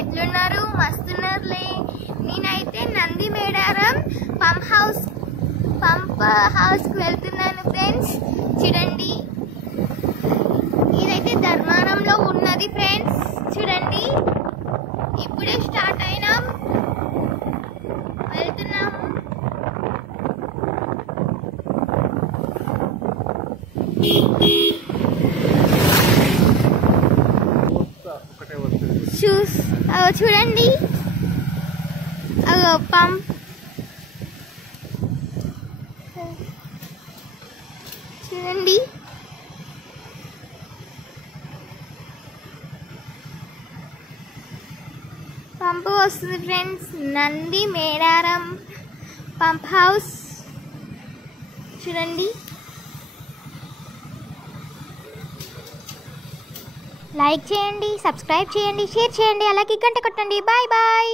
ఎట్లున్నారు? మస్తున్నారులే. నేనైతే నంది మేడారం పంప్ హౌస్కి వెళ్తున్నాను ఫ్రెండ్స్. చూడండి, ఇదైతే ధర్మారంలో ఉన్నది ఫ్రెండ్స్. చూడండి, ఇప్పుడే స్టార్ట్ అయినాం, వెళ్తున్నాము. చూడండి, పంప్ చూడండి. పంపు వస్తుంది friends. Nandi Medaram pump house చూడండి. లైక్ చేయండి, సబ్స్క్రైబ్ చేయండి, షేర్ చేయండి, అలాగే గంట కొట్టండి. Bye bye.